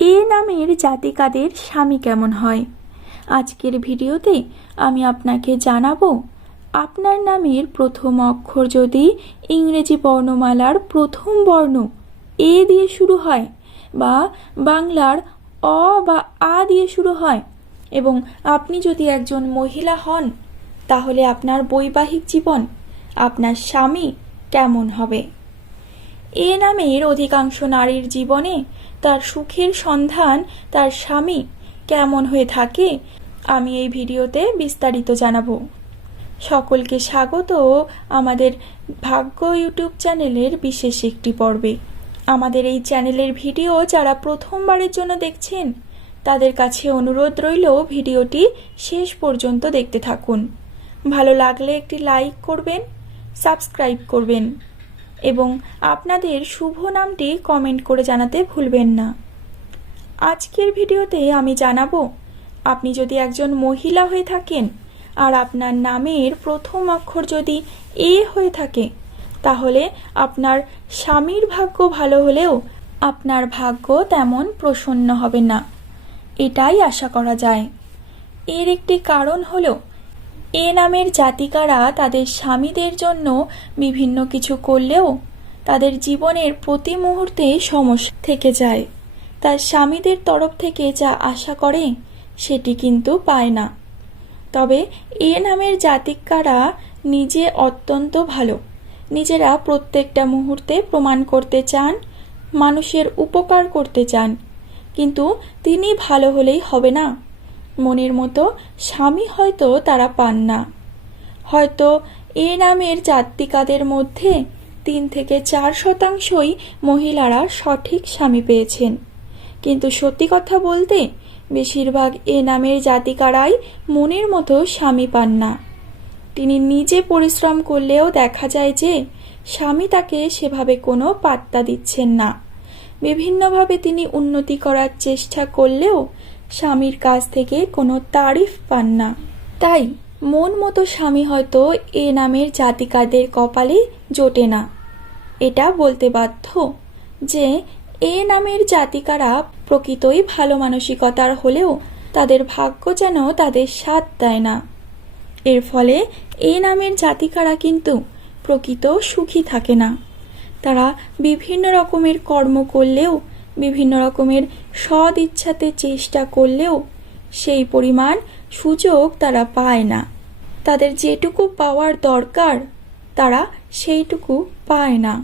এ নামের জাতিকাদের স্বামী কেমন হয়? আজকের ভিডিওতে আমি আপনাকে জানাব, আপনার নামের প্রথম অক্ষর যদি ইংরেজি বর্ণমালার প্রথম বর্ণ এ দিয়ে শুরু হয় বা বাংলার অ বা আ দিয়ে শুরু হয় এবং আপনি যদি একজন মহিলা হন, তাহলে আপনার বৈবাহিক জীবন, আপনার স্বামী কেমন হবে? এ নামের অধিকাংশ নারীর জীবনে তার সুখের সন্ধান, তার স্বামী কেমন হয়ে থাকে, আমি এই ভিডিওতে বিস্তারিত জানাব। সকলকে স্বাগত আমাদের ভাগ্য ইউটিউব চ্যানেলের বিশেষ একটি পর্বে। আমাদের এই চ্যানেলের ভিডিও যারা প্রথমবারের জন্য দেখছেন, তাদের কাছে অনুরোধ রইল ভিডিওটি শেষ পর্যন্ত দেখতে থাকুন। ভালো লাগলে একটি লাইক করবেন, সাবস্ক্রাইব করবেন। এবং আপনাদের শুভ নামটি কমেন্ট করে জানাতে ভুলবেন না। আজকের ভিডিওতে আমি জানাব, আপনি যদি একজন মহিলা হয়ে থাকেন আর আপনার নামের প্রথম অক্ষর যদি এ হয়ে থাকে, তাহলে আপনার স্বামীর ভাগ্য ভালো হলেও আপনার ভাগ্য তেমন প্রসন্ন হবে না। এটাই আশা করা যায়। এর একটি কারণ হলো এ নামের জাতিকারা তাদের স্বামীদের জন্য বিভিন্ন কিছু করলেও তাদের জীবনের প্রতি মুহূর্তে সমস্যা থেকে যায়। তার স্বামীদের তরফ থেকে যা আশা করে, সেটি কিন্তু পায় না। তবে এ নামের জাতিকারা নিজে অত্যন্ত ভালো। নিজেরা প্রত্যেকটা মুহূর্তে প্রমাণ করতে চান, মানুষের উপকার করতে চান। কিন্তু তিনি ভালো হলেই হবে না। মনের মতো স্বামী হয়তো তারা পান না। হয়তো এ নামের জাতিকাদের মধ্যে তিন থেকে চার শতাংশই মহিলারা সঠিক স্বামী পেয়েছেন। কিন্তু সত্যি কথা বলতে, বেশিরভাগ এ নামের জাতিকারাই মনের মতো স্বামী পান না। তিনি নিজে পরিশ্রম করলেও দেখা যায় যে, স্বামী তাকে সেভাবে কোনো পাত্তা দিচ্ছেন না। বিভিন্নভাবে তিনি উন্নতি করার চেষ্টা করলেও স্বামীর কাছ থেকে কোনো তারিফ পান না। তাই মন মতো স্বামী হয়তো এ নামের জাতিকাদের কপালে জোটে না। এটা বলতে বাধ্য যে এ নামের জাতিকারা প্রকৃতই ভালো মানসিকতার হলেও তাদের ভাগ্য যেন তাদের সাথ দেয় না। এর ফলে এ নামের জাতিকারা কিন্তু প্রকৃত সুখী থাকে না। তারা বিভিন্ন রকমের কর্ম করলেও বিভিন্ন রকমের সদ ইচ্ছাতে চেষ্টা করলেও সেই পরিমাণ সুযোগ তারা পায় না। তাদের যেটুকু পাওয়ার দরকার, তারা সেইটুকু পায় না।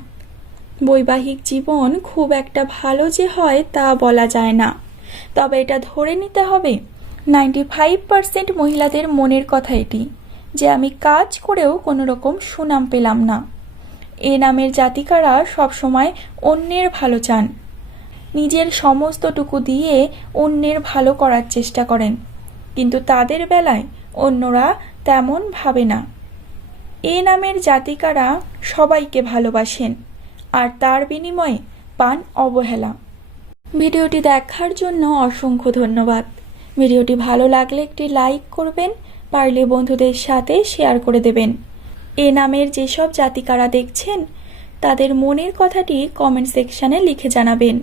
বৈবাহিক জীবন খুব একটা ভালো যে হয় তা বলা যায় না। তবে এটা ধরে নিতে হবে, নাইনটি ফাইভ পার্সেন্ট মহিলাদের মনের কথা এটি, যে আমি কাজ করেও কোনো রকম সুনাম পেলাম না। এ নামের জাতিকারা সবসময় অন্যের ভালো চান। নিজের সমস্তটুকু দিয়ে অন্যের ভালো করার চেষ্টা করেন। কিন্তু তাদের বেলায় অন্যরা তেমন ভাবে না। এ নামের জাতিকারা সবাইকে ভালোবাসেন আর তার বিনিময়ে পান অবহেলা। ভিডিওটি দেখার জন্য অসংখ্য ধন্যবাদ। ভিডিওটি ভালো লাগলে একটি লাইক করবেন, পারলে বন্ধুদের সাথে শেয়ার করে দেবেন। এ নামের যেসব জাতিকারা দেখছেন, তাদের মনের কথাটি কমেন্ট সেকশানে লিখে জানাবেন।